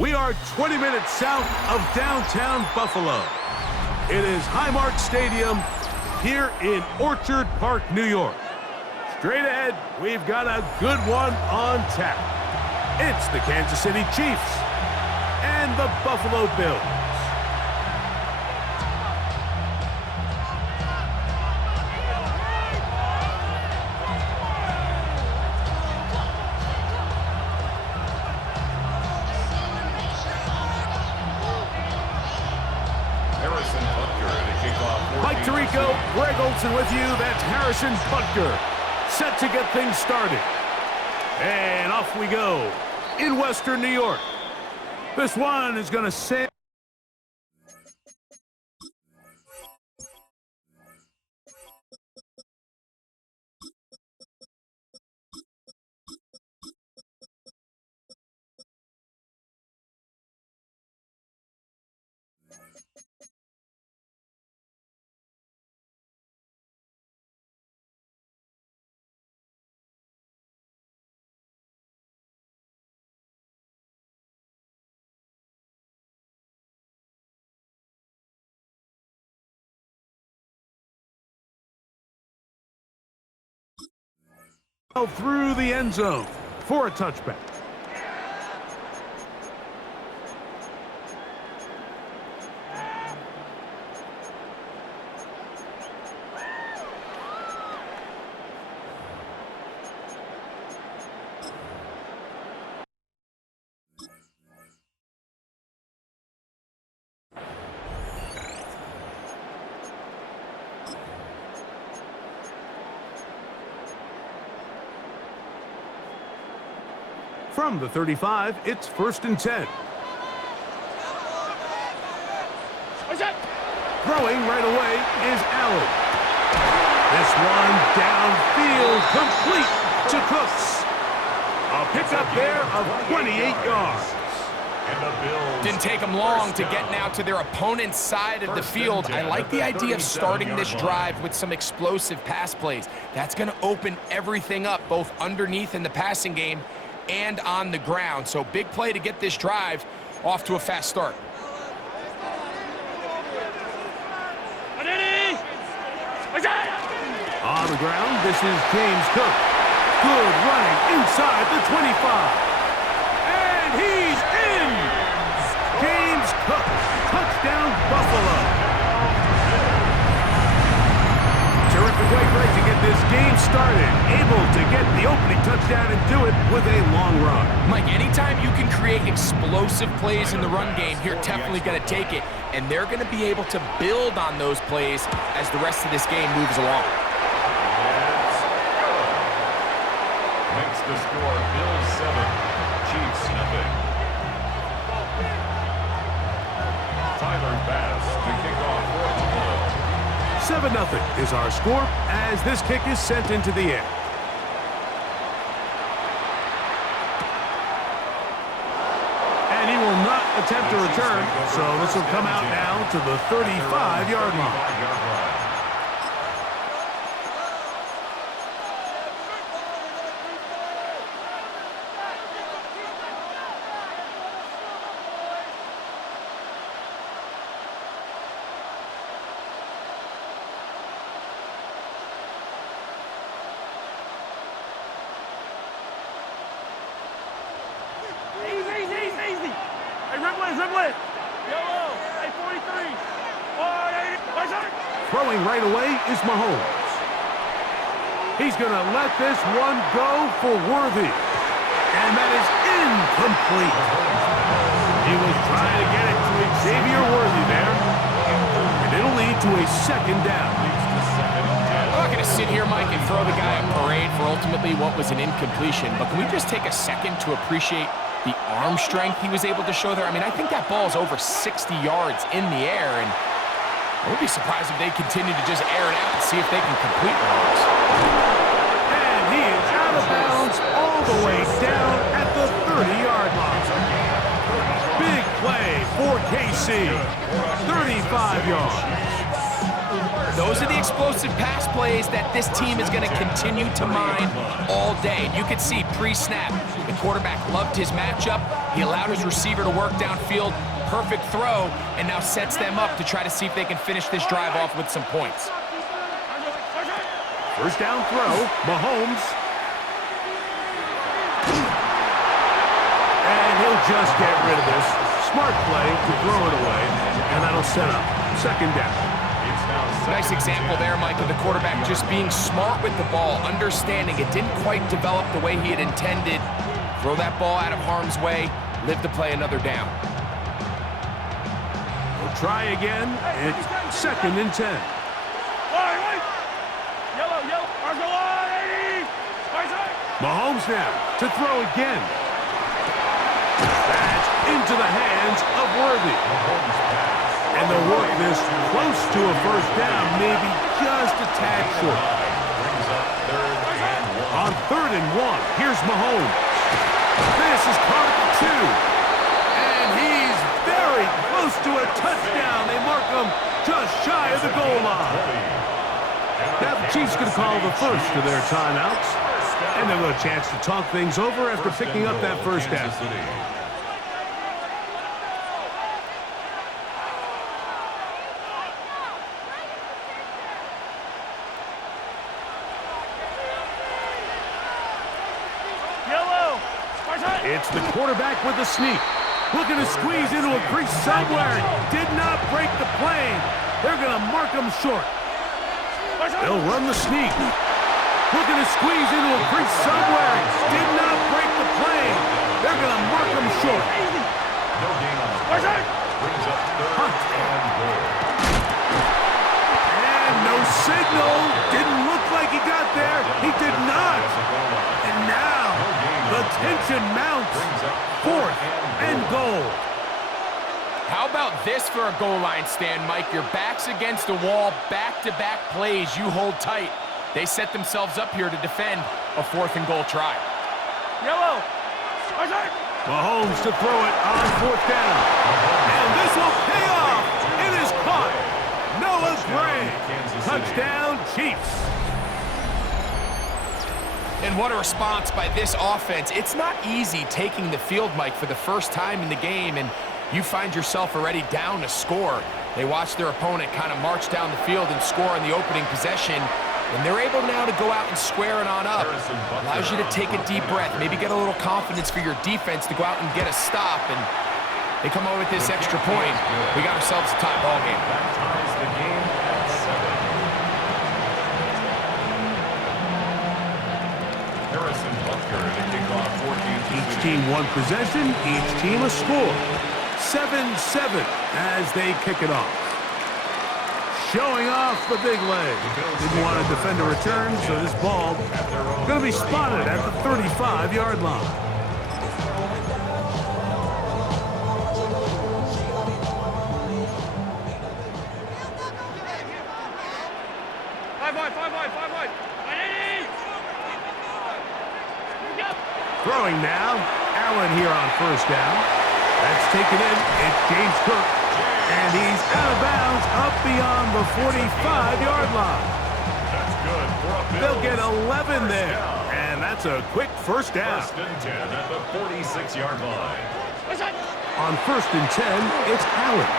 We are 20 minutes south of downtown Buffalo. It is Highmark Stadium here in Orchard Park, New York. Straight ahead, we've got a good one on tap. It's the Kansas City Chiefs and the Buffalo Bills. Mike Tirico, Greg Olson with you. That's Harrison Butker, set to get things started. And off we go in Western New York. This one is going to sail. Through the end zone for a touchback. From the 35, it's 1st and 10. Throwing right away is Allen. This one downfield, complete to Cooks. A pickup there of 28 yards. Didn't take them long to get now to their opponent's side of the field. I like the idea of starting this drive with some explosive pass plays. That's going to open everything up, both underneath in the passing game and on the ground. So big play to get this drive off to a fast start. On the ground, this is James Cook. Good running inside the 25. And he's in! James Cook, touchdown Buffalo. Terrific way, Greg, to get this game started. Able to get the opening touchdown and do it with a long run. Mike, anytime you can create explosive plays in the run game, you're definitely going to take it. And they're going to be able to build on those plays as the rest of this game moves along. Makes the score Bills 7, Chiefs nothing. Tyler Bass to kick off for Buffalo. 7-0 is our score as this kick is sent into the air. And he will not attempt to return, so this will come out now to the 35-yard line. Throwing right away is Mahomes. He's going to let this one go for Worthy. And that is incomplete. He was trying to get it to Xavier Worthy there. And it'll lead to a 2nd down. I'm not going to sit here, Mike, and throw the guy a parade for ultimately what was an incompletion. But can we just take a second to appreciate the arm strength he was able to show there? I mean, I think that ball is over 60 yards in the air, and I would be surprised if they continue to just air it out and see if they can complete runs. And he is out of bounds all the way down at the 30-yard line. Big play for KC. 35 yards. Those are the explosive pass plays that this team is going to continue to mine all day. You can see pre-snap, the quarterback loved his matchup. He allowed his receiver to work downfield. Perfect throw, and now sets them up to try to see if they can finish this drive off with some points. First down throw, Mahomes. And he'll just get rid of this. Smart play to throw it away, and that'll set up second down. Nice example there, Mike, of the quarterback just being smart with the ball, understanding it didn't quite develop the way he had intended. Throw that ball out of harm's way, live to play another down. We'll try again. It's second and 10. Mahomes now to throw again. That's into the hands of Worthy. And they'll work this close to a first down, maybe just a tad short. On 3rd and 1, here's Mahomes. This is caught at the 2. And he's very close to a touchdown. They mark him just shy of the goal line. Now the Chiefs going to call the first of their timeouts. And they'll have a chance to talk things over after picking up that first down. It's the quarterback with the sneak. Looking to squeeze into a crease somewhere. Did not break the plane. They're going to mark him short. They'll run the sneak. Looking to squeeze into a crease somewhere. Did not break the plane. They're going to mark him short. Hunt. And no signal. Didn't look like he got there. He did not. And now the tension mounts. 4th and goal. How about this for a goal line stand, Mike? Your back's against the wall, back-to-back plays you hold tight. They set themselves up here to defend a 4th and goal try. Mahomes to throw it on 4th down. And this will pay off. It is caught. Noah Gray. Touchdown, Chiefs. And what a response by this offense. It's not easy taking the field, Mike, for the first time in the game, and you find yourself already down a score. They watch their opponent kind of march down the field and score on the opening possession, and they're able now to go out and square it on up. Allows you to take a deep breath, maybe get a little confidence for your defense to go out and get a stop, and they come over with this extra point. We got ourselves a tie ball game. Each team one possession, each team a score. 7-7 as they kick it off. Showing off the big leg. Didn't want to defend a return, so this ball going to be spotted at the 35-yard line. Throwing now. Allen here on first down. That's taken in. It's James Cook. And he's out of bounds up beyond the 45-yard line. That's good for a Bills. They'll get 11 there. And that's a quick first down. 1st and 10 at the 46-yard line. On 1st and 10, it's Allen.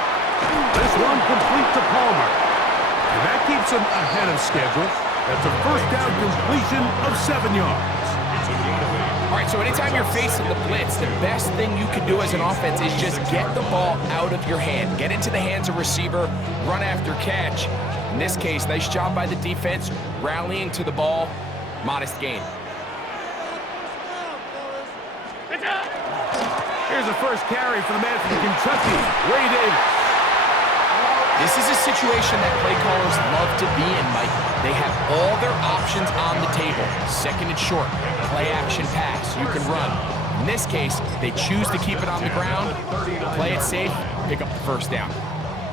This one complete to Palmer. And that keeps him ahead of schedule. That's a first down completion of 7 yards. All right, so anytime you're facing the blitz, the best thing you can do as an offense is just get the ball out of your hand. Get into the hands of receiver, run after catch. In this case, nice job by the defense, rallying to the ball. Modest gain. Here's a first carry for the man from Kentucky, Ray Davis. This is a situation that play callers love to be in, Mike. They have all their options on the table. 2nd and short, play action pass, you can run. In this case, they choose to keep it on the ground, play it safe, pick up the first down.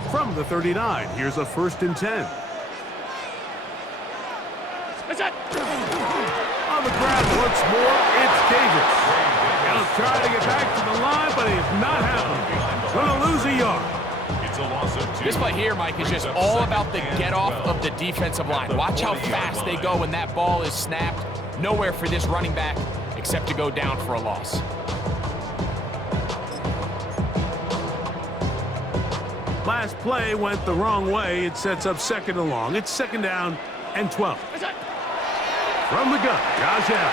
From the 39, here's a 1st and 10. On the ground once more, it's Davis. He'll try to get back to the line, but it's not happening. Gonna lose a yard. This play here, Mike, is just all about the get-off of the defensive line. Watch how fast they go when that ball is snapped. Nowhere for this running back except to go down for a loss. Last play went the wrong way. It sets up 2nd and long. It's 2nd down and 12. From the gun, Josh Allen.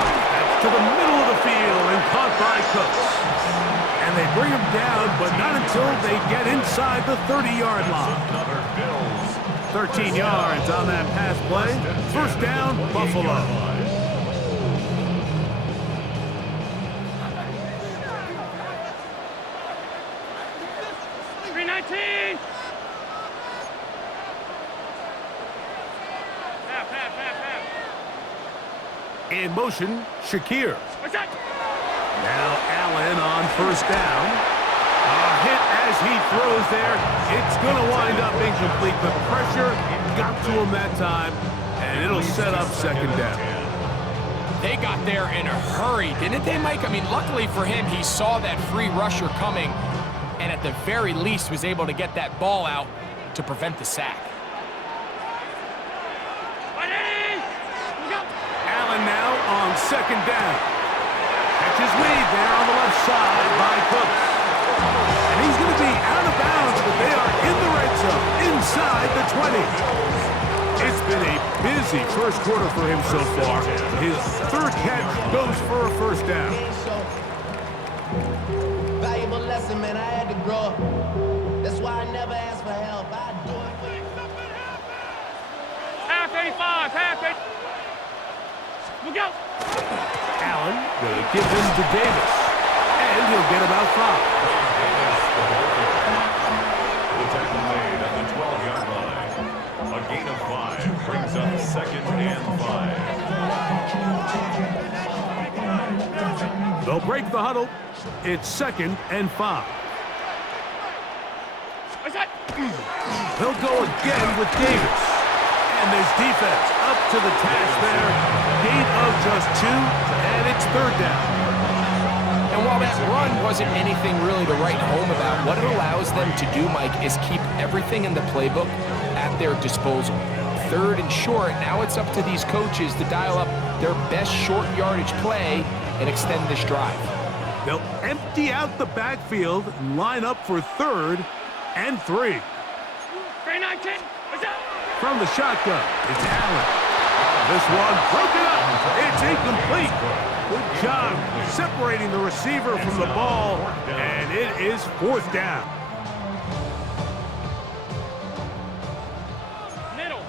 That's to the middle of the field and caught by Cooks. And they bring him down, but not until they get inside the 30-yard line. 13 yards on that pass play. 1st down, Buffalo. In motion, Shakir. Now Allen on 1st down. A hit as he throws there. It's going to wind up incomplete. The pressure got to him that time, and it'll set up 2nd down. They got there in a hurry, didn't they, Mike? I mean, luckily for him, he saw that free rusher coming, and at the very least was able to get that ball out to prevent the sack. Allen now on 2nd down. Catches lead there on the left side by Cooks. And he's going to be out of bounds, but they are in the red zone, inside the 20. It's been a busy 1st quarter for him so far. His 3rd catch goes for a 1st down. Valuable lesson, man. I had to grow up. That's why I never ask for help. I do it for you. Half 85, half 85. Look out! Allen will give him to Davis, and he'll get about 5. The tackle made at the 12-yard line. A gain of 5 brings up 2nd and 5. They'll break the huddle. It's 2nd and 5. He'll go again with Davis. And there's defense up to the task there. Gain of just 2, and it's 3rd down. And while that run wasn't anything really to write home about, what it allows them to do, Mike, is keep everything in the playbook at their disposal. 3rd and short, now it's up to these coaches to dial up their best short yardage play and extend this drive. They'll empty out the backfield and line up for 3rd and 3. 319, what's up? From the shotgun, it's Allen. This one broken up. It's incomplete. Good job separating the receiver from the ball, and it is 4th down. Middle.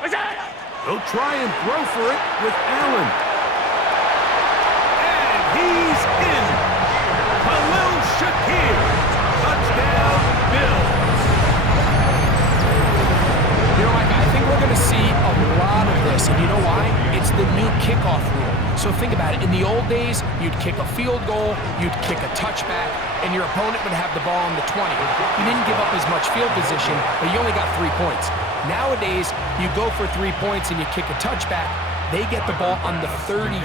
What's up? They'll try and throw for it with Allen. And he's in. Khalil Shakir. Touchdown, Bills. You know, Mike, I think we're going to see a lot of this, and you know why? It's the new kickoff rule. So think about it. In the old days, you'd kick a field goal, you'd kick a touchback, and your opponent would have the ball on the 20. You didn't give up as much field position, but you only got 3 points. Nowadays, you go for 3 points and you kick a touchback, they get the ball on the 35.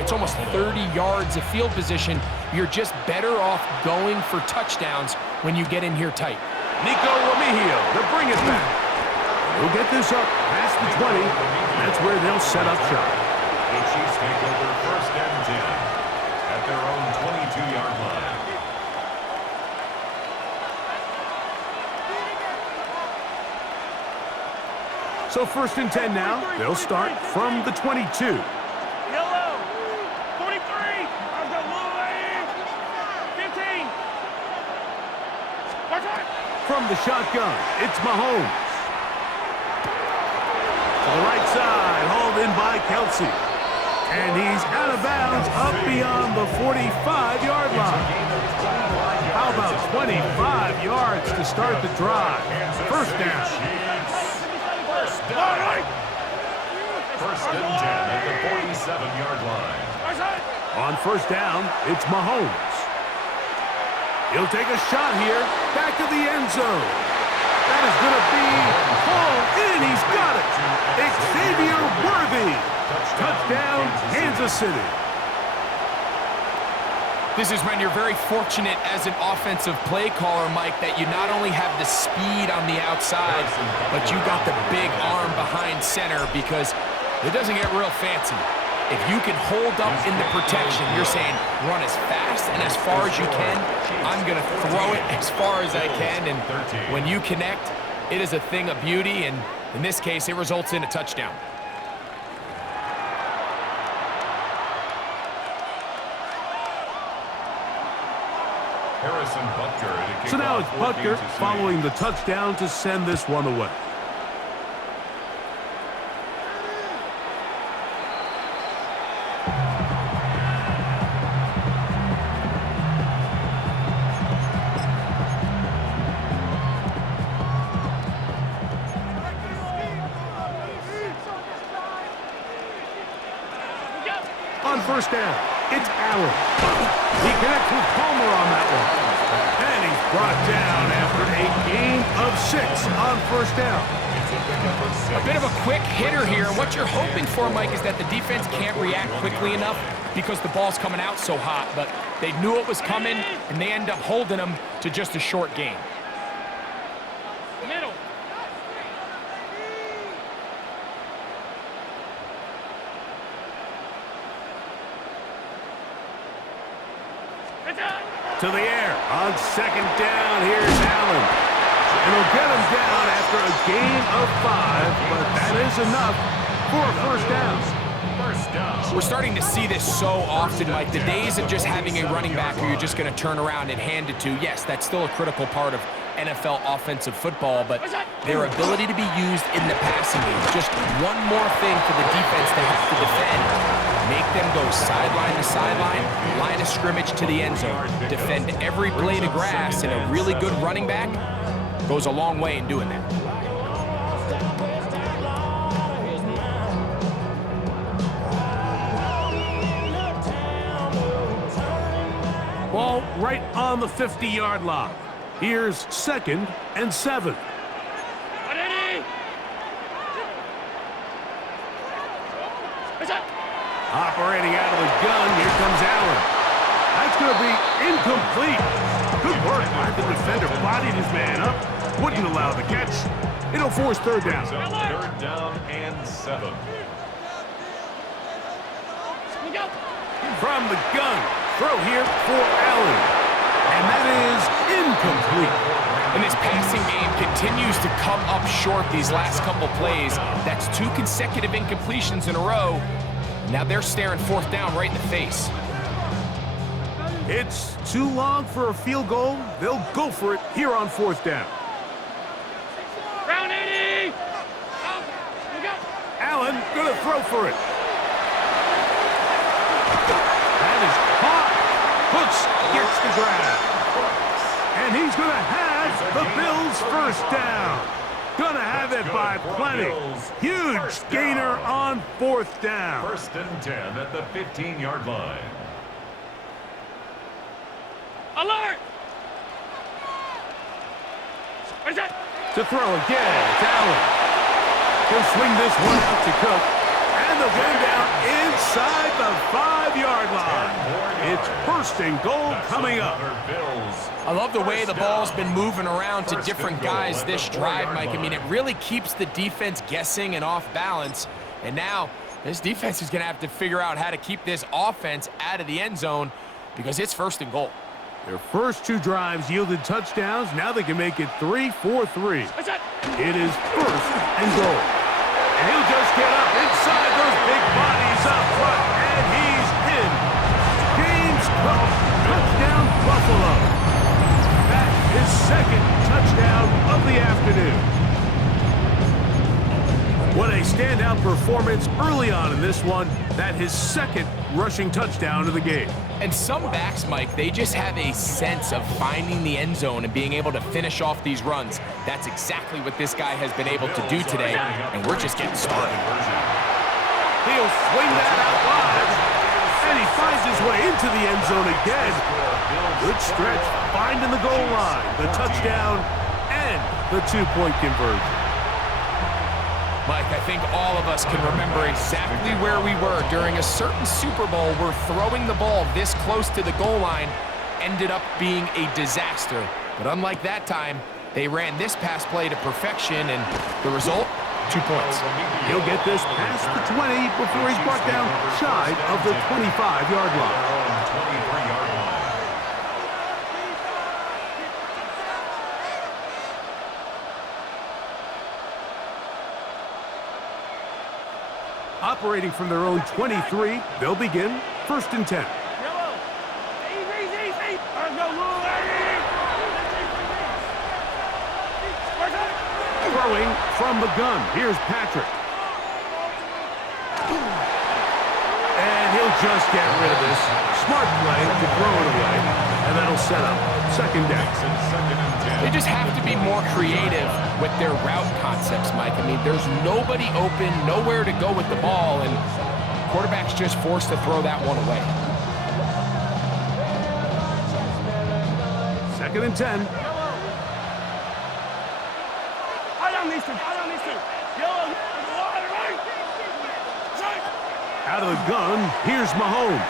It's almost 30 yards of field position. You're just better off going for touchdowns when you get in here tight. Nico Remigio to bring it back. He'll get this up past the 20. That's where they'll set up shop. The Chiefs take over 1st and 10 at their own 22-yard line. So 1st and 10 now. They'll start from the 22. Yellow. 43. I've got Louis. 15. Watch out. From the shotgun, it's Mahomes. To the right side, hauled in by Kelsey. And he's out of bounds up beyond the 45-yard line. How about 25 yards to start the drive? 1st down. 1st and 10 at the 47-yard line. On 1st down, it's Mahomes. He'll take a shot here, back of the end zone. That is going to be hauled in. He's got it. Xavier Worthy. Touchdown, Kansas City. This is when you're very fortunate as an offensive play caller, Mike, that you not only have the speed on the outside, but you got the big arm behind center, because it doesn't get real fancy. If you can hold up in the protection, you're saying run as fast and as far as you can. I'm going to throw it as far as I can. And when you connect, it is a thing of beauty. And in this case, it results in a touchdown. So now it's Butker following the touchdown to send this one away. On first down, it's Allen. He connects with Palmer on that one. And he's brought down after a gain of 6 on first down. A bit of a quick hitter here. What you're hoping for, Mike, is that the defense can't react quickly enough because the ball's coming out so hot. But they knew it was coming, and they end up holding them to just a short gain. Middle. To the air on second down. Here's Allen. And he'll get him down after a gain of 5, but that is enough for a first down. We're starting to see this so often, Mike. The days of just having a running back who you're just going to turn around and hand it to, yes, that's still a critical part of NFL offensive football, but their ability to be used in the passing game, just one more thing for the defense to have to defend. Make them go sideline to sideline, line of scrimmage to the end zone. Defend every blade of grass, and a really good running back goes a long way in doing that. Ball right on the 50-yard line. Here's 2nd and 7. Operating out of the gun, here comes Allen. That's going to be incomplete. Good work by the defender. Bodied his man up. Wouldn't allow the catch. It'll force third down. Third down and 7. From the gun, throw here for Allen. And that is incomplete. And this passing game continues to come up short these last couple plays. That's 2 consecutive incompletions in a row. Now they're staring fourth down right in the face. It's too long for a field goal. They'll go for it here on fourth down. Round 80. Allen gonna throw for it. That is caught. Hooks gets the grab. And he's gonna have the Bills first down. Gonna have it by plenty. Huge gainer on fourth down. 1st and 10 at the 15-yard line. Alert! Where's that? To throw again, it's Allen. He'll swing this one out to Cook. And they'll get him down inside the 5-yard line. It's 1st and goal coming up. I love the way the ball's been moving around to different guys this drive, Mike. I mean, it really keeps the defense guessing and off balance. And now this defense is going to have to figure out how to keep this offense out of the end zone because it's 1st and goal. Their first 2 drives yielded touchdowns. Now they can make it 3-4-3. It is 1st and goal. And he'll just get up inside those big bodies up front. And he's in. James Cook, touchdown Buffalo. That is 2nd touchdown of the afternoon. What a standout performance early on in this one. That his 2nd rushing touchdown of the game. And some backs, Mike, they just have a sense of finding the end zone and being able to finish off these runs. That's exactly what this guy has been able to do today, and we're just getting started. He'll swing that out wide, and he finds his way into the end zone again. Good stretch, finding the goal line, the touchdown, and the 2-point conversion. Mike, I think all of us can remember exactly where we were during a certain Super Bowl where throwing the ball this close to the goal line ended up being a disaster. But unlike that time, they ran this pass play to perfection, and the result, 2 points. He'll get this past the 20 before he's brought down shy of the 25-yard line. 23-yard line. Operating from their own 23, they'll begin 1st and 10. Throwing from the gun, here's Patrick. And he'll just get rid of this. Smart play to throw it away, and that'll set up 2nd down. They just have to be more creative with their route concepts, Mike. I mean, there's nobody open, nowhere to go with the ball, and quarterback's just forced to throw that one away. 2nd and 10. Out of the gun, here's Mahomes.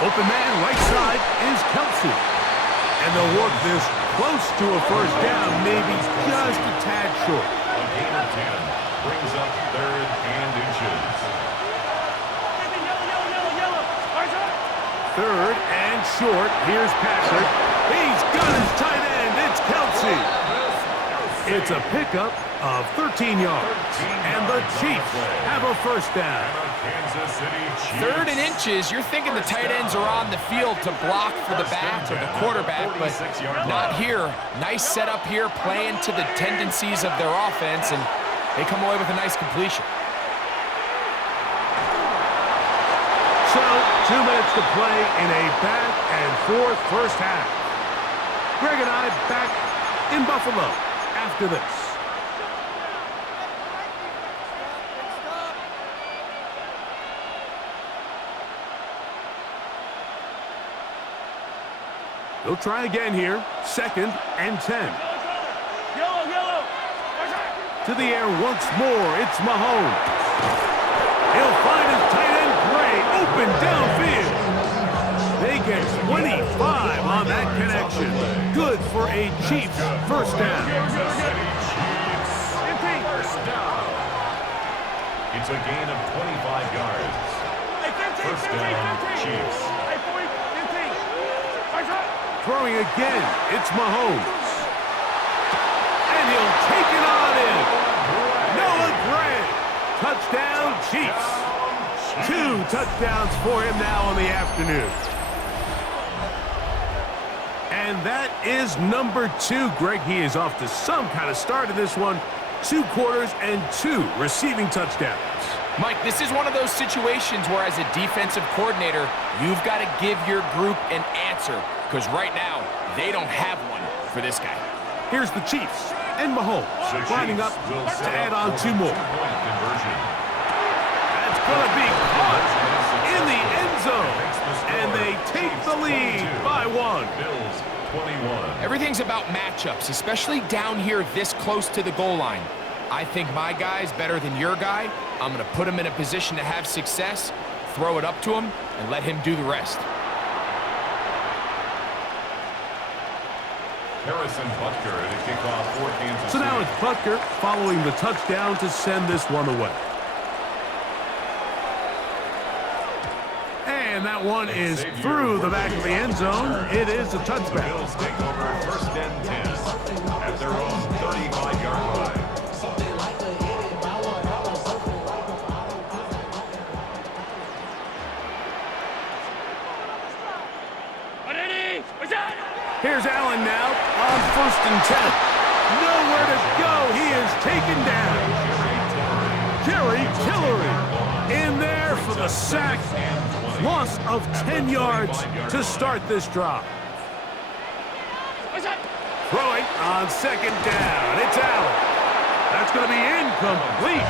Open man, right side, is Kelsey. And they'll work this close to a 1st down, maybe just a tad short. A gain of 10 brings up 3rd and inches. 3rd and short, here's Patrick. He's got his tight end, it's Kelsey. It's a pickup of 13 yards, and the Chiefs have a 1st down. 3rd and inches, you're thinking the tight ends are on the field to block for the back or the quarterback, but not here. Nice setup here, playing to the tendencies of their offense, and they come away with a nice completion. So, 2 minutes to play in a back-and-forth 1st half. Greg and I back in Buffalo after this. They'll try again here. 2nd and 10. To the air once more. It's Mahomes. He'll find his tight end, Gray, open downfield. They get 25 on that connection. Good for a Chiefs 1st down. It's a gain of 25 yards. 1st down, Chiefs. Throwing again, it's Mahomes. And he'll take it on in. Noah Gray. Touchdown, Chiefs. 2 touchdowns for him now on the afternoon. And that is number 2, Greg. He is off to some kind of start in this one. 2 quarters and 2 receiving touchdowns. Mike, this is one of those situations where as a defensive coordinator, you've got to give your group an answer, because right now, they don't have one for this guy. Here's the Chiefs and Mahomes lining up to add on 2 more. That's going to be caught in the end zone, and they take the lead by 1. Everything's about matchups, especially down here this close to the goal line. I think my guy's better than your guy. I'm going to put him in a position to have success, throw it up to him, and let him do the rest. Harrison Butker to kick off for Kansas City. So now it's Butker following the touchdown to send this one away. And that one is through the back of the end zone. It is a touchback. Bills take over 1st and 10 at their own 35-yard line. Here's Allen now on 1st and 10. Nowhere to go. He is taken down. Jerry Tillery in there for the sack. Loss of 10 yards to start this drive. Throwing on 2nd down. It's Allen. That's going to be incomplete.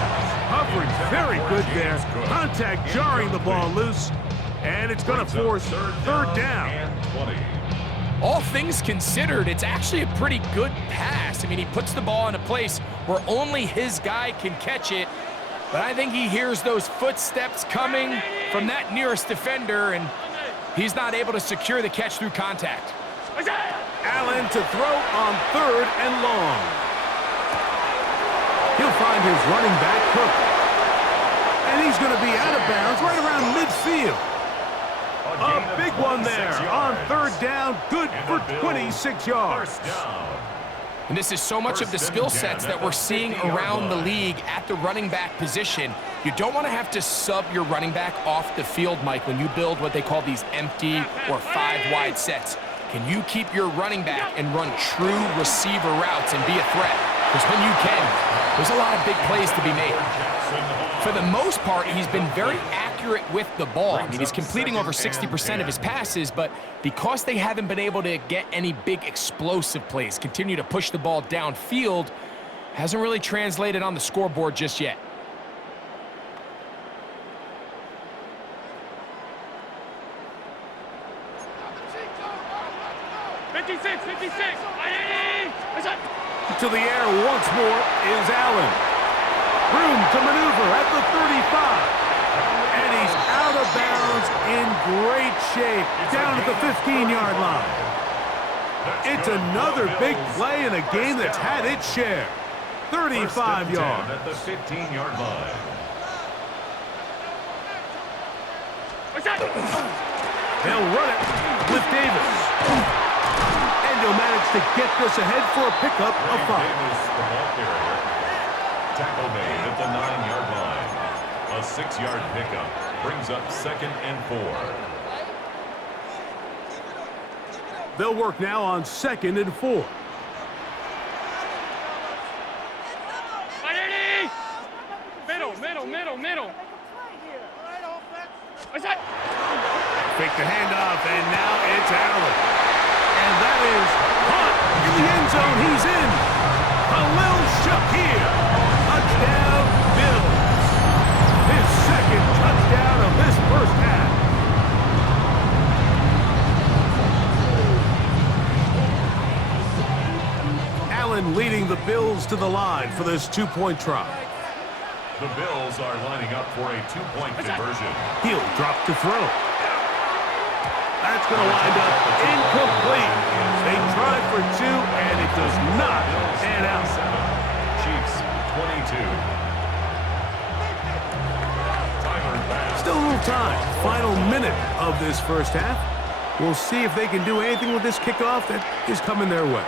Coverage very good there. Contact jarring the ball loose. And it's going to force 3rd down. All things considered, it's actually a pretty good pass. I mean, he puts the ball in a place where only his guy can catch it. But I think he hears those footsteps coming from that nearest defender, and he's not able to secure the catch through contact. Allen to throw on 3rd and long. find his running back, Cook. And he's going to be out of bounds right around midfield. A big one there on third down. Good for 26 yards. And this is so much of the skill sets that we're seeing around the league at the running back position. You don't want to have to sub your running back off the field, Mike, when you build what they call these empty or 5-wide sets. Can you keep your running back and run true receiver routes and be a threat? Because when you can, there's a lot of big plays to be made. For the most part, he's been very accurate with the ball. I mean, he's completing over 60% of his passes, but because they haven't been able to get any big explosive plays, continue to push the ball downfield, hasn't really translated on the scoreboard just yet. To the air once more is Allen. Room to maneuver at the 35. And he's out of bounds in great shape down at the 15-yard line. It's another big play in a game that's had its share. 35 yards. At the 15-yard line. They'll run it with Davis. And he'll manage to get this ahead for a pickup of 5. Davis, the ball carrier. Tackle made at the 9-yard line. A 6-yard pickup brings up 2nd and 4. They'll work now on 2nd and 4. Middle. Fake the handoff, and now it's Allen. And that is caught in the end zone. He's in. Khalil Shakir. Touchdown, Bills. His 2nd touchdown of this first half. Allen leading the Bills to the line for this 2-point try. The Bills are lining up for a 2-point conversion. He'll drop to throw. That's going to wind up incomplete. They tried for 2, and it does not pan out. Chiefs, 22. Timer pass. Still a little time. Final minute of this first half. We'll see if they can do anything with this kickoff that is coming their way.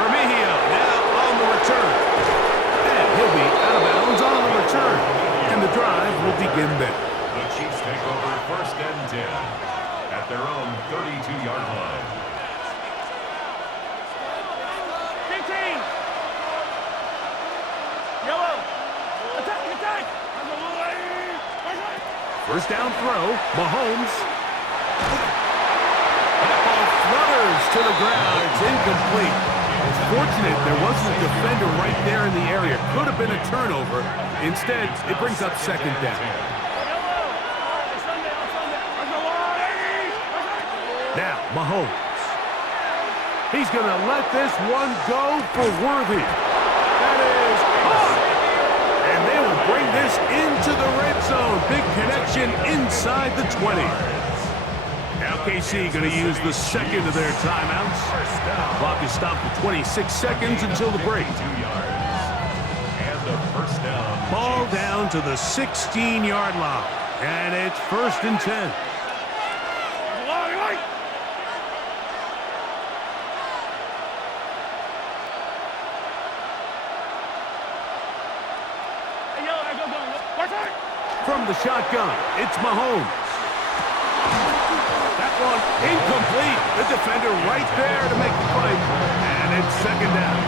Remigio now on the return. And he'll be out of bounds on the return. And the drive will begin there. The Chiefs take over 1st and 10 at their own 32-yard line. 15. Yellow. Attack. First down throw. Mahomes. That ball flutters to the ground. It's incomplete. It's fortunate there wasn't a defender right there in the area. Could have been a turnover. Instead, it brings up 2nd down. Now, Mahomes. He's going to let this one go for Worthy. That is caught. And they will bring this into the red zone. Big connection inside the 20. Now KC going to use the 2nd of their timeouts. Clock is stopped at 26 seconds until the break. 2 yards. And the first down. Ball down to the 16-yard line. And it's 1st and 10. From the shotgun, it's Mahomes. That one incomplete. The defender right there to make the play. And it's 2nd down.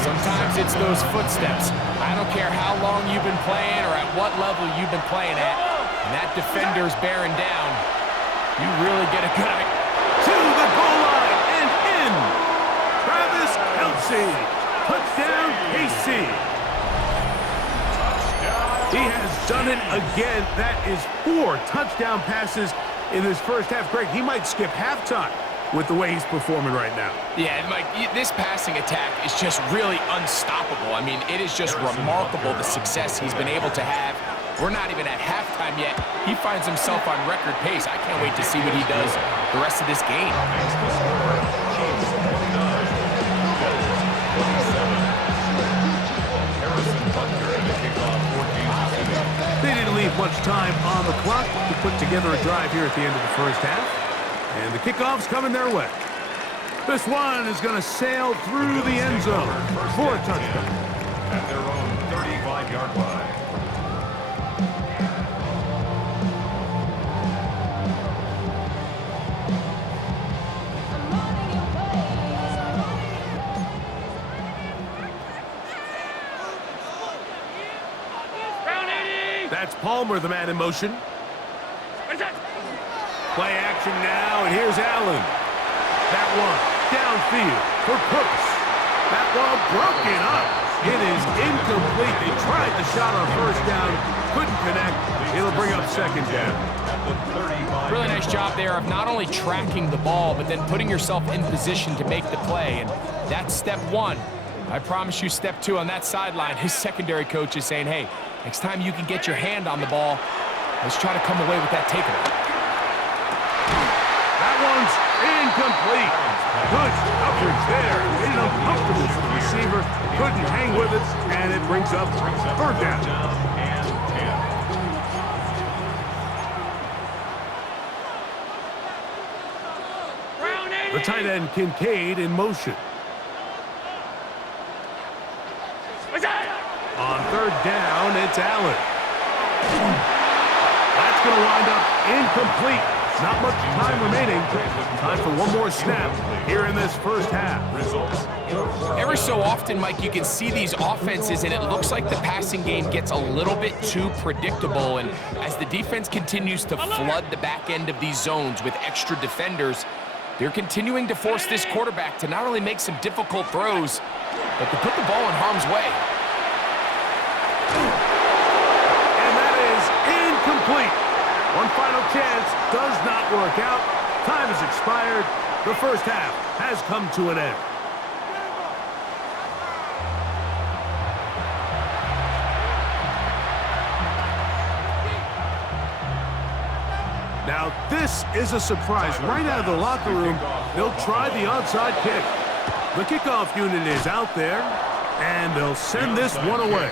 Sometimes it's those footsteps. I don't care how long you've been playing or at what level you've been playing at. And that defender's bearing down. You really get a good idea. To the goal line and in. Travis Kelce. Touchdown, KC. He has done it again. That is 4 touchdown passes in this first half. Greg, he might skip halftime with the way he's performing right now. Yeah, Mike, this passing attack is just really unstoppable. I mean, it is just remarkable the success he's been able to have. We're not even at halftime yet. He finds himself on record pace. I can't wait to see what he does the rest of this game. have much time on the clock to put together a drive here at the end of the first half. And the kickoff's coming their way. This one is going to sail through the end zone for a touchdown. At their own 35-yard line. That's Palmer, the man in motion. Play action now, and here's Allen. That one downfield for Cooks. That one broken up. It is incomplete. They tried the shot on first down, couldn't connect. It'll bring up second down. Really nice job there of not only tracking the ball, but then putting yourself in position to make the play. And that's step one. I promise you step two on that sideline. His secondary coach is saying, hey, next time you can get your hand on the ball, let's try to come away with that takeaway. That one's incomplete. Good coverage there. Made it uncomfortable for the receiver. Couldn't hang with it, and it brings up third down. The tight end Kincaid in motion. On third down, it's Allen. That's going to wind up incomplete. Not much time remaining. Time for one more snap here in this first half. Every so often, Mike, you can see these offenses, and it looks like the passing game gets a little bit too predictable. And as the defense continues to flood the back end of these zones with extra defenders, they're continuing to force this quarterback to not only make some difficult throws, but to put the ball in harm's way. And that is incomplete. One final chance does not work out. Time has expired. The first half has come to an end. Now this is a surprise. Right out of the locker room, they'll try the onside kick. The kickoff unit is out there, and they'll send this one away.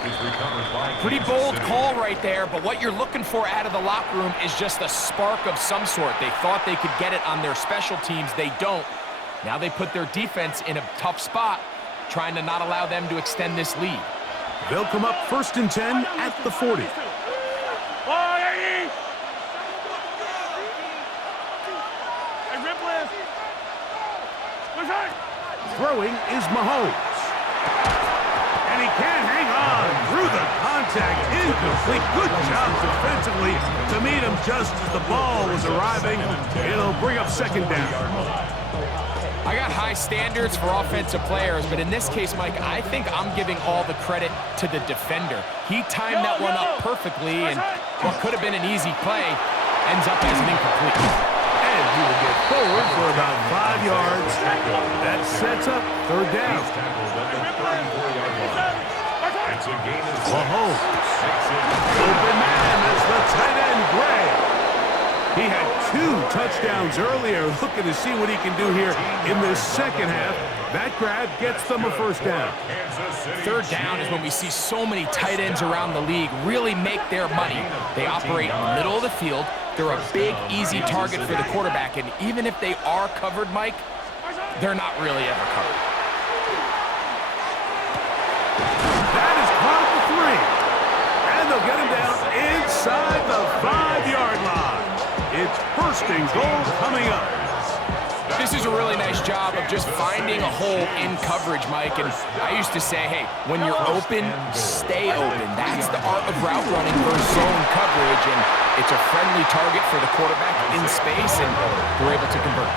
Pretty bold call right there, but what you're looking for out of the locker room is just a spark of some sort. They thought they could get it on their special teams. They don't. Now they put their defense in a tough spot, trying to not allow them to extend this lead. They'll come up 1st and 10 at the 40. Throwing is Mahomes. And he can't hang on through the contact. Incomplete. Good job defensively to meet him just as the ball was arriving. It'll bring up second down. I got high standards for offensive players, but in this case, Mike, I think I'm giving all the credit to the defender. He timed that one up perfectly, and what could have been an easy play ends up as an incomplete. And he will get forward for about 5 yards. That sets up third down. Mahomes. Open man as the tight end, Gray. He had 2 touchdowns earlier. Looking to see what he can do here in this second half. That grab gets them a first down. Third down is when we see so many tight ends around the league really make their money. They operate in the middle of the field. They're a big, easy target for the quarterback, and even if they are covered, Mike, they're not really ever covered. That is caught for 3. And they'll get him down inside the 5-yard line. It's 1st and goal coming up. This is a really nice job of just finding a hole in coverage, Mike. And I used to say, hey, when you're open, stay open. That's the art of route running versus zone coverage. And it's a friendly target for the quarterback in space, and they're able to convert.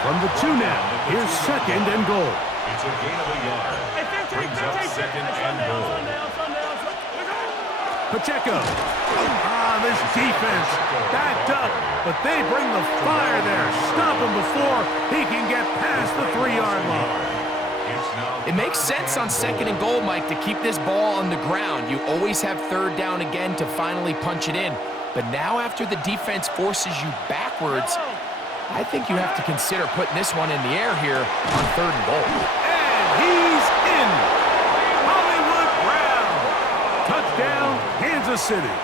From the 2 now, here's 2nd and goal. It's a gain of a yard. Brings up 2nd and goal. Pacheco. This defense backed up, but they bring the fire there. Stop him before he can get past the 3-yard line. It makes sense on 2nd and goal, Mike, to keep this ball on the ground. You always have third down again to finally punch it in. But now after the defense forces you backwards, I think you have to consider putting this one in the air here on 3rd and goal. And he's in. Hollywood Brown. Touchdown, Kansas City.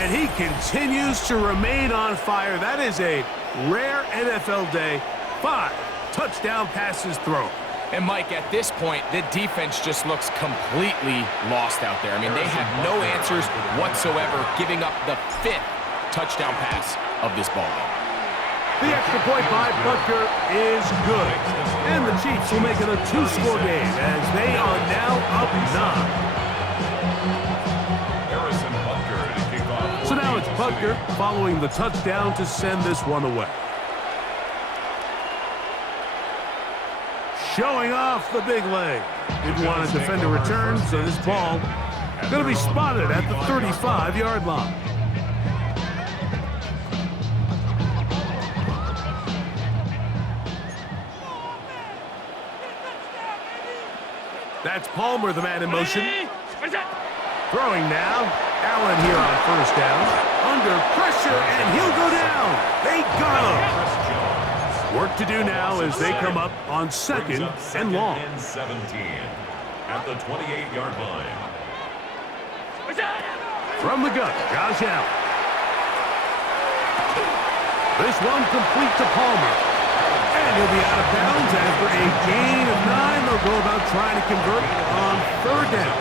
And he continues to remain on fire. That is a rare NFL day. 5 touchdown passes thrown. And Mike, at this point, the defense just looks completely lost out there. I mean, they have no answers whatsoever, giving up the 5th touchdown pass of this ballgame. The extra point by Butker is good. And the Chiefs will make it a 2-score game as they are now up 9. So now it's Butker following the touchdown to send this one away. Showing off the big leg. Didn't want to defend a return, so this ball going to be spotted at the 35-yard line. That's Palmer, the man in motion. Throwing now. Allen here on first down. Under pressure, and he'll go down. They got him. Work to do now as they come up on 2nd and long. 17 at the 28-yard line. From the gun, Josh Allen. This one complete to Palmer. And he'll be out of bounds after a gain of 9. They'll go about trying to convert on 3rd down.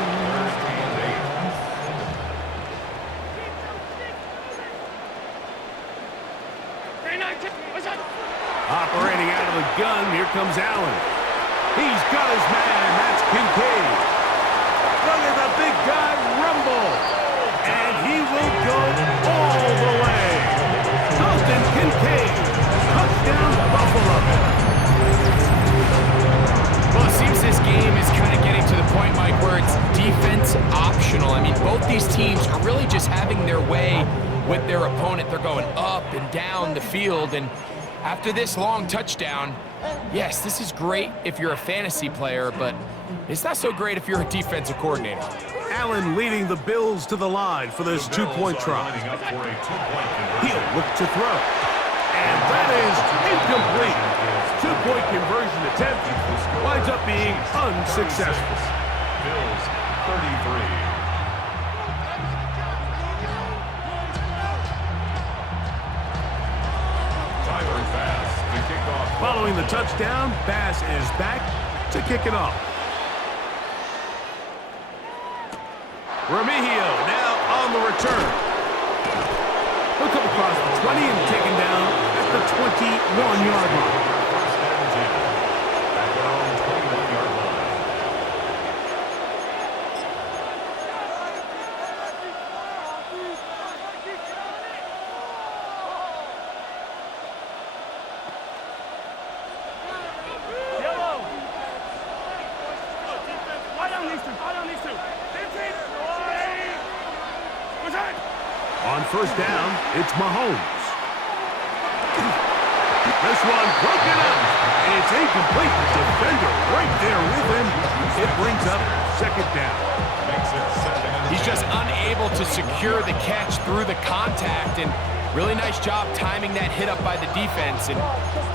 Operating out of the gun, here comes Allen. He's got his man, that's Kincaid. Look at the big guy rumble. And he will go all the way. Dalton Kincaid, touchdown Buffalo. Well, it seems this game is kind of getting to the point, Mike, where it's defense optional. I mean, both these teams are really just having their way with their opponent. They're going up and down the field, and after this long touchdown, yes, this is great if you're a fantasy player, but it's not so great if you're a defensive coordinator. Allen leading the Bills to the line for this 2-point try. He'll look to throw. And that is incomplete. 2-point conversion attempt winds up being unsuccessful. Bills 33. Following the touchdown, Bass is back to kick it off. Remigio now on the return. He'll come across the 20 and taken down at the 21-yard line. On first down, it's Mahomes. This one broken up. It's incomplete. The defender right there with him. It brings up 2nd down. He's just unable to secure the catch through the contact, and really nice job timing that hit up by the defense. And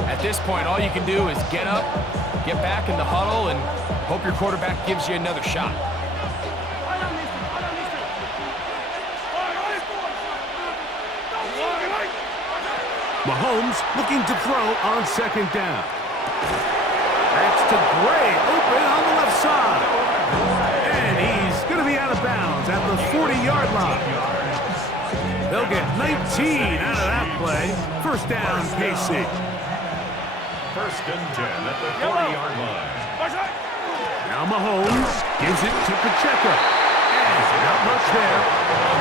at this point, all you can do is get up, get back in the huddle, and hope your quarterback gives you another shot. Mahomes looking to throw on 2nd down. That's to Gray, open on the left side. And he's going to be out of bounds at the 40-yard line. They'll get 19 out of that play. First down, KC. 1st and 10 at the 40-yard line. Now Mahomes gives it to Pacheco. And not much there.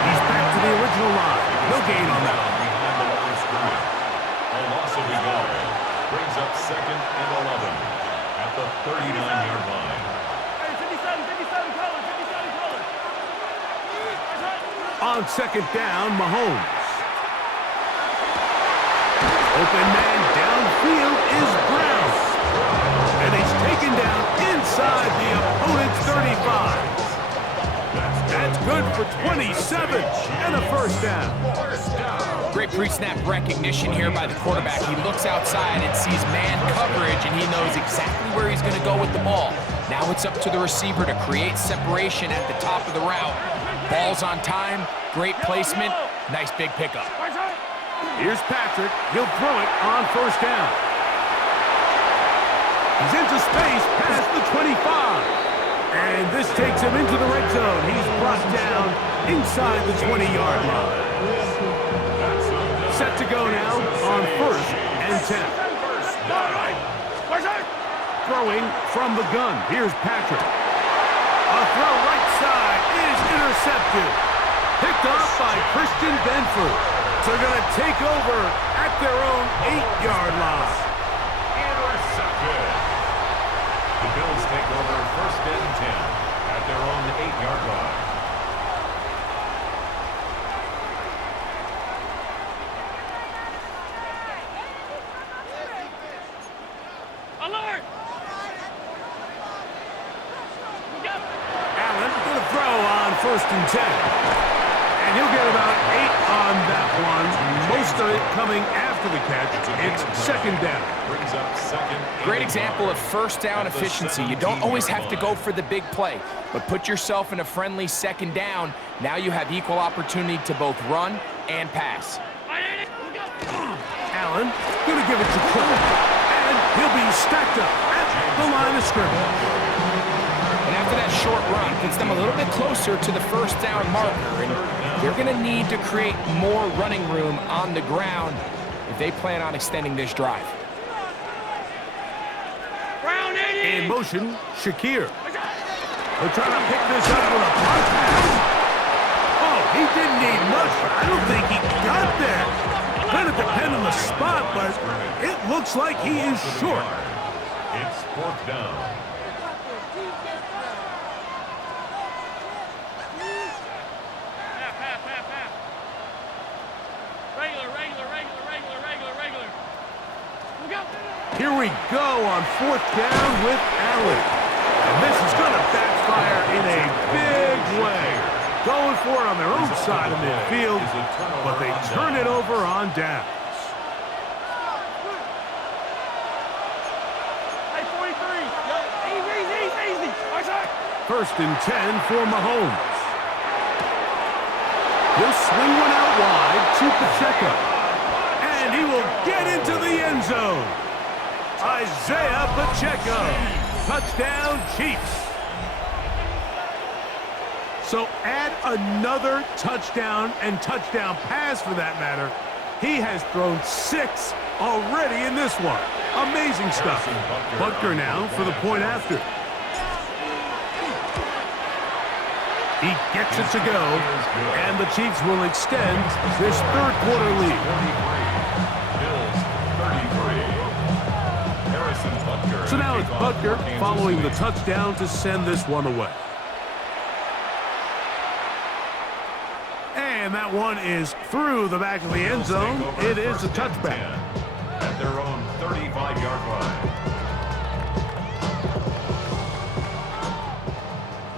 He's back to the original line. No gain on that. A loss of a yard brings up 2nd and 11 at the 39-yard line. On 2nd down, Mahomes. Open man downfield is Brown. And he's taken down inside the opponent's 35. That's good for 27 and a first down. Great pre-snap recognition here by the quarterback. He looks outside and sees man coverage, and he knows exactly where he's going to go with the ball. Now it's up to the receiver to create separation at the top of the route. Ball's on time, great placement, Nice big pickup. Here's Patrick. He'll throw it on first down. He's into space past the 25. And this takes him into the red zone. He's brought down inside the 20-yard line. Set to go now on first and 10. Throwing from the gun. Here's Patrick. A throw right side is intercepted. Picked off by Christian Benford. So they're going to take over at their own 8-yard line. Intercepted. The Bills take over first and 10 at their own 8-yard line. Alert! Allen going to throw on first and 10. And he'll get about 8 on that one. Most of it coming after the catch. It's second down. Brings up second. Great example of first down efficiency. You don't always have to go for the big play, but put yourself in a friendly second down. Now you have equal opportunity to both run and pass. Allen going to give it to Cook. And he'll be stacked up at the line of scrimmage. And after that short run, puts them a little bit closer to the first down marker. And they're going to need to create more running room on the ground if they plan on extending this drive. In motion, Shakir. They're trying to pick this up with a punt pass. Oh, he didn't need much. I don't think he got there. Going to depend on the spot, but it looks like he is short. It's fourth down. Here we go on fourth down with Allen. And this is going to backfire in a big way. Going for it on their own side of midfield, but they turn it over on downs. Hey, 43. Easy. First and 10 for Mahomes. He'll swing one out wide to Pacheco. And he will get into the end zone. Isaiah Pacheco. Touchdown, Chiefs. So add another touchdown and touchdown pass for that matter. He has thrown 6 already in this one. Amazing stuff. Butker now for the point after. He gets it to go, and the Chiefs will extend this third quarter lead. So now it's Butker following the touchdown to send this one away. And that one is through the back of the end zone. It is a touchback. At their own 35-yard line.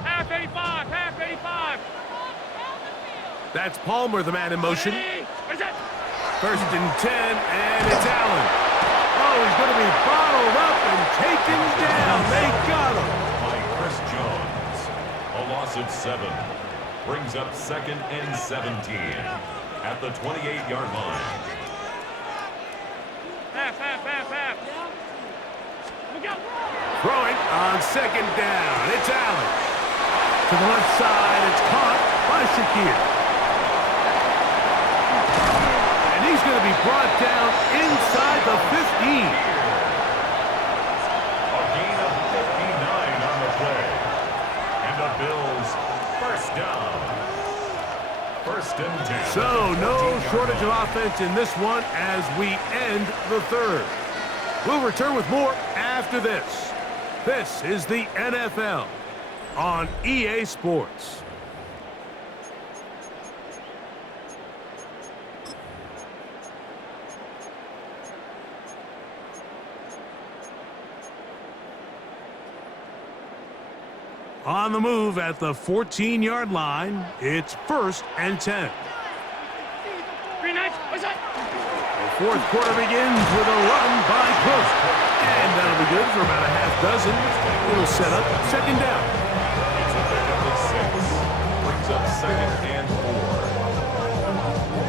Half 85. That's Palmer, the man in motion. First and 10, and it's Allen. Oh, he's going to be bottled up and taken down. They got him. By Chris Jones. A loss of 7. Brings up second and 17 at the 28-yard line. Half. Throwing on second down. It's Allen. To the left side, it's caught by Shakir. And he's going to be brought down inside the 15. A gain of 59 on the play. And the Bills first down. First and 10. So no shortage of offense in this one as we end the third. We'll return with more after this. This is the NFL on EA Sports. On the move at the 14-yard line, it's first and 10. The fourth quarter begins with a run by Cook. And that'll be good for about a half dozen. It'll set up second down. It's a pick up of 6. Brings up second and 4.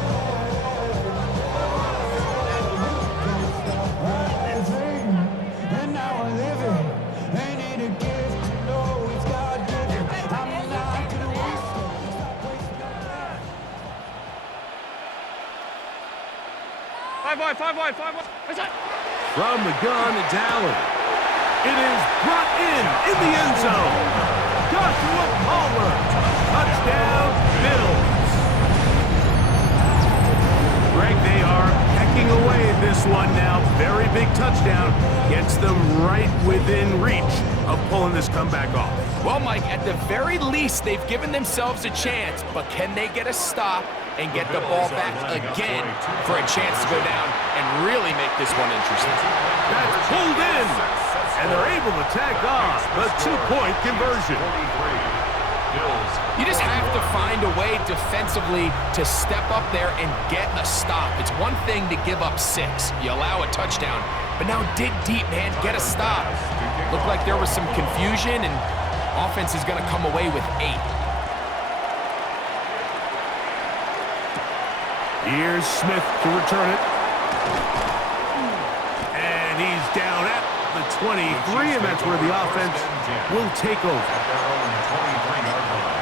5 wide, 5 wide, 5 wide. From the gun, it's Allen. It is brought in the end zone. Joshua Palmer. Touchdown, Bills. Greg, they are pecking away at this one now. Very big touchdown. Gets them right within reach of pulling this comeback off. Well, Mike, at the very least, they've given themselves a chance, but can they get a stop and get the ball back again for a chance to go down and really make this one interesting? That's pulled in, and they're able to tack on the 2-point conversion. You just have to find a way defensively to step up there and get a stop. It's one thing to give up 6. You allow a touchdown, but now dig deep, man, get a stop. Looked like there was some confusion, and offense is going to come away with 8. Here's Smith to return it. And he's down at the 23, and that's where the offense will take over. At their own 23-yard line.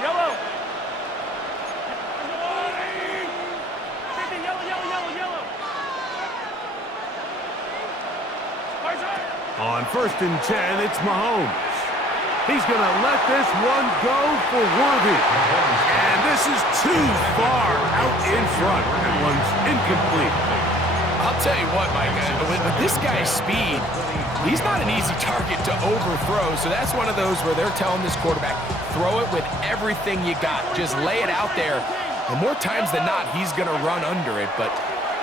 Yellow. 50, yellow, yellow, yellow, yellow. Right side. On 1st and 10, it's Mahomes. He's going to let this one go for Worthy. And this is too far out in front. That one's incomplete. I'll tell you what, Mike, with this guy's speed, he's not an easy target to overthrow, so that's one of those where they're telling this quarterback, throw it with everything you got. Just lay it out there. And more times than not, he's going to run under it, but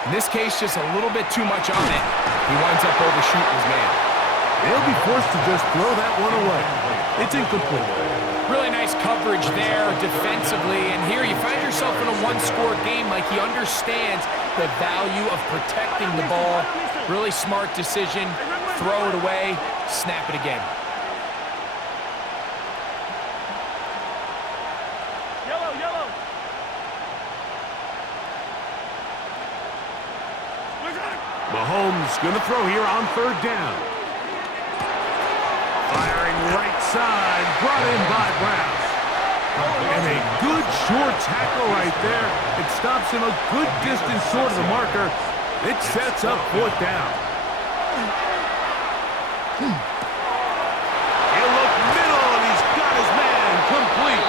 in this case, just a little bit too much on it. He winds up overshooting his man. They'll be forced to just throw that one away. It's incomplete. Really nice coverage there defensively, and here you find yourself in a one-score game. Like, he understands the value of protecting the ball. Really smart decision. Throw it away, snap it again. Yellow, yellow. Mahomes going to throw here on 3rd down. Firing right side, brought in by Brown. And a good short tackle right there. It stops him a good distance short of the marker. It sets up 4th down. He'll look middle, and he's got his man complete.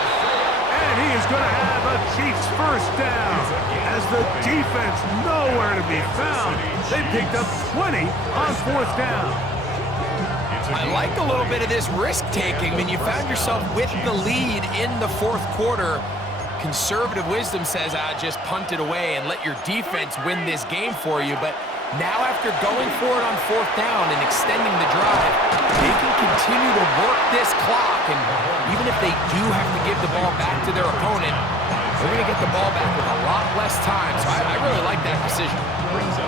And he is going to have a Chiefs 1st down. As the defense nowhere to be found. They picked up 20 on 4th down. I like a little bit of this risk-taking when you found yourself with the lead in the 4th quarter. Conservative wisdom says, just punt it away and let your defense win this game for you. But now after going for it on 4th down and extending the drive, they can continue to work this clock. And even if they do have to give the ball back to their opponent, they're going to get the ball back with a lot less time. So I really like that decision.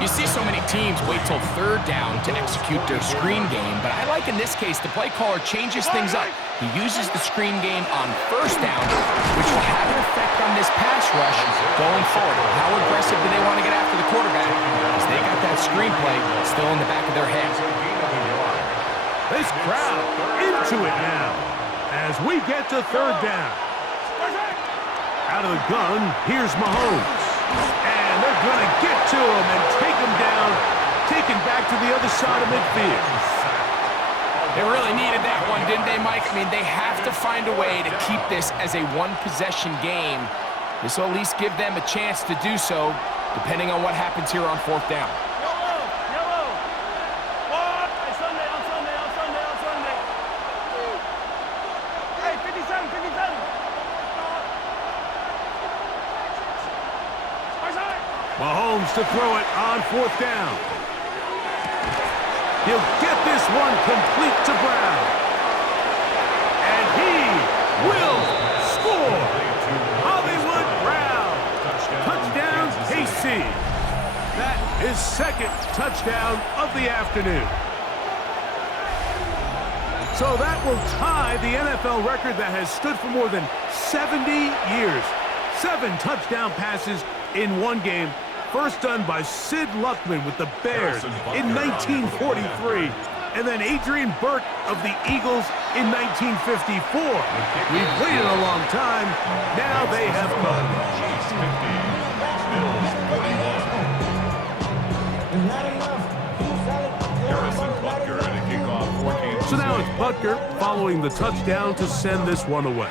You see so many teams wait till 3rd down to execute their screen game, but I like in this case the play caller changes things up. He uses the screen game on 1st down, which will have an effect on this pass rush going forward. How aggressive do they want to get after the quarterback? Because they got that screen play still in the back of their head. This crowd into it now as we get to 3rd down. Out of the gun, here's Mahomes. And they're going to get to him and take him down, taken back to the other side of midfield. They really needed that one, didn't they, Mike? I mean, they have to find a way to keep this as a one-possession game. This will at least give them a chance to do so, depending on what happens here on 4th down. Yellow, yellow. On Sunday, on Sunday, on Sunday, on Sunday. Hey, 57, 57. Mahomes to throw it on 4th down. He'll get this one complete to Brown. And he will score. Hollywood Brown. Touchdown, KC. That is 2nd touchdown of the afternoon. So that will tie the NFL record that has stood for more than 70 years. 7 touchdown passes in one game. First done by Sid Luckman with the Bears in 1943. and then Adrian Burke of the Eagles in 1954. We've waited a long time. Now they have come. Chiefs 50, Bills 41. Harrison Butker at a kickoff for Kansas So now City. it's Butker following the touchdown to send this one away.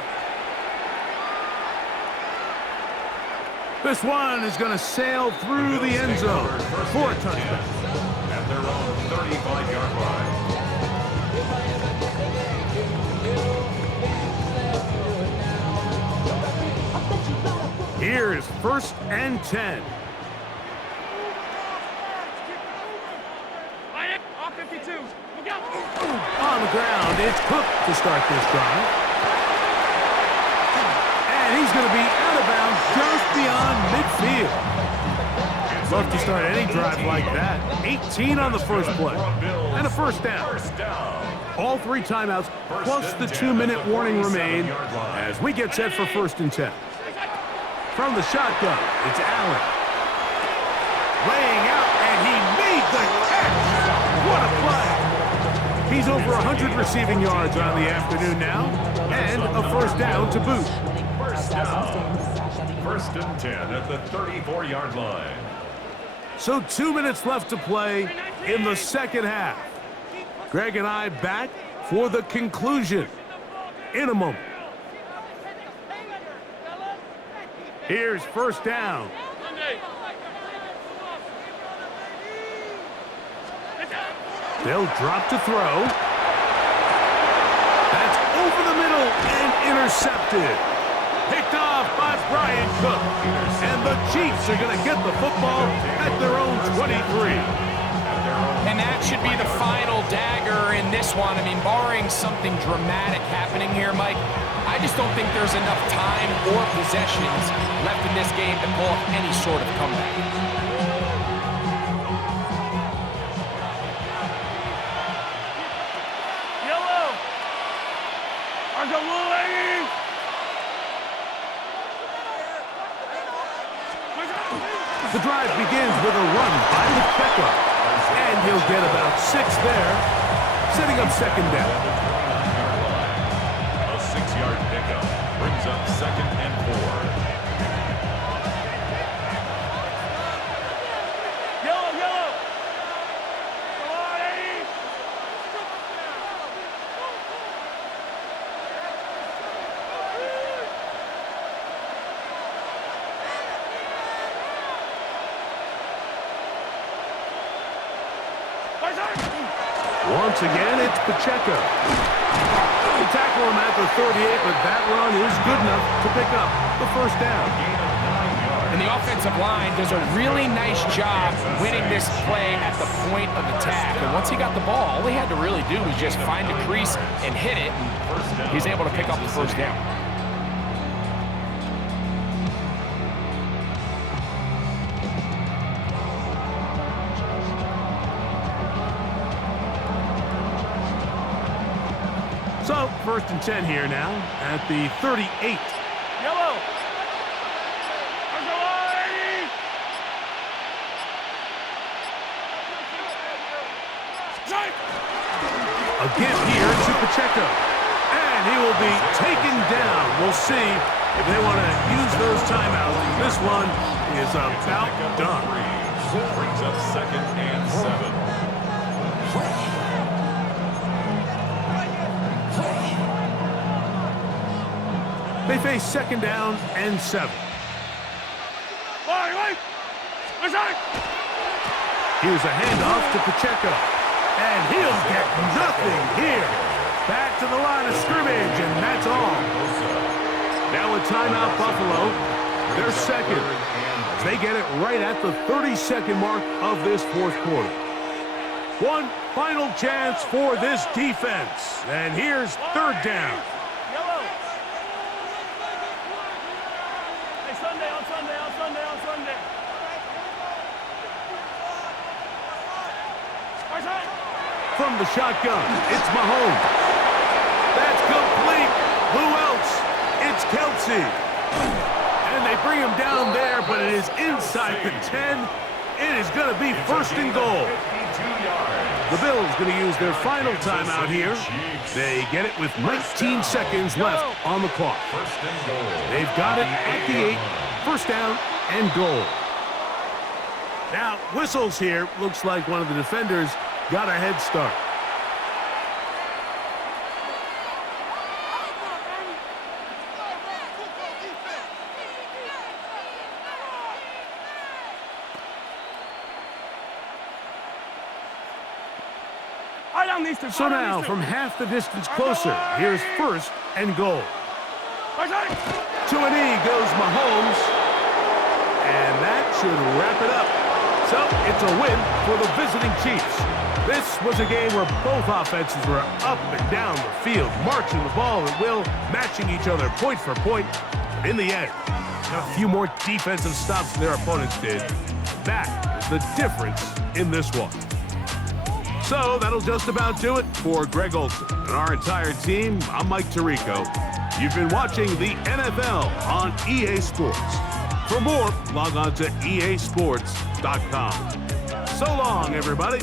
This one is going to sail through the end zone for a touchdown. At their own 35-yard line. Here is 1st and 10. Off 52. Look out. On the ground, it's Cook to start this drive. And he's going to be out of bounds just beyond midfield. Love to start any drive like that. 18 on the first play. And a first down. All 3 timeouts plus the 2-minute warning remain as we get set for 1st and 10. From the shotgun, it's Allen. Laying out, and he made the catch. What a play. He's over 100 receiving yards on the afternoon now, and a first down to boot. First down. 1st and 10 at the 34-yard line. So 2 minutes left to play in the second half. Greg and I back for the conclusion in a moment. Here's 1st down. They'll drop to throw. That's over the middle and intercepted. Picked off by Brian Cook. And the Chiefs are going to get the football at their own 23. And that should be the final dagger in this one. I mean, barring something dramatic happening here, Mike, I just don't think there's enough time or possessions left in this game to pull off any sort of comeback. Yellow. Argaluli. The drive begins with a run by Pacheco. And he'll get about 6 there, setting up 2nd down. A 6-yard pickup brings up 2nd and 4. Yellow, yellow. Come on, Eddie. Once again, it's Pacheco. They tackle him at the 38, but that run is good enough to pick up the first down. And the offensive line does a really nice job winning this play at the point of attack. And once he got the ball, all he had to really do was just find the crease and hit it. And he's able to pick up the first down. So, 1st and 10 here now at the 38. Yellow. Argaluli. Again here to Pacheco. And he will be taken down. We'll see if they want to use those timeouts. This one is about done. Brings up 2nd and 7. They face 2nd down and 7. Here's a handoff to Pacheco. And he'll get nothing here. Back to the line of scrimmage, and that's all. Now with timeout Buffalo, they're 2nd. They get it right at the 30-second mark of this 4th quarter. One final chance for this defense. And here's 3rd down. Yellow. Hey, Sunday, on Sunday, on Sunday, on Sunday. From the shotgun, it's Mahomes. That's complete. Who else? It's Kelsey. And they bring him down there, but it is inside the 10. It is going to be 1st and goal. 52 yards. The Bills going to use their final timeout here. They get it with 19 seconds left on the clock. They've got it at the 8. First down and goal. Now, whistles here. Looks like one of the defenders got a head start. So now, from half the distance closer, here's first and goal. To an E goes Mahomes, and that should wrap it up. So, it's a win for the visiting Chiefs. This was a game where both offenses were up and down the field, marching the ball at will, matching each other point for point. But in the end, got a few more defensive stops than their opponents did. That is the difference in this one. So that'll just about do it for Greg Olson and our entire team. I'm Mike Tirico. You've been watching the NFL on EA Sports. For more, log on to easports.com. So long, everybody.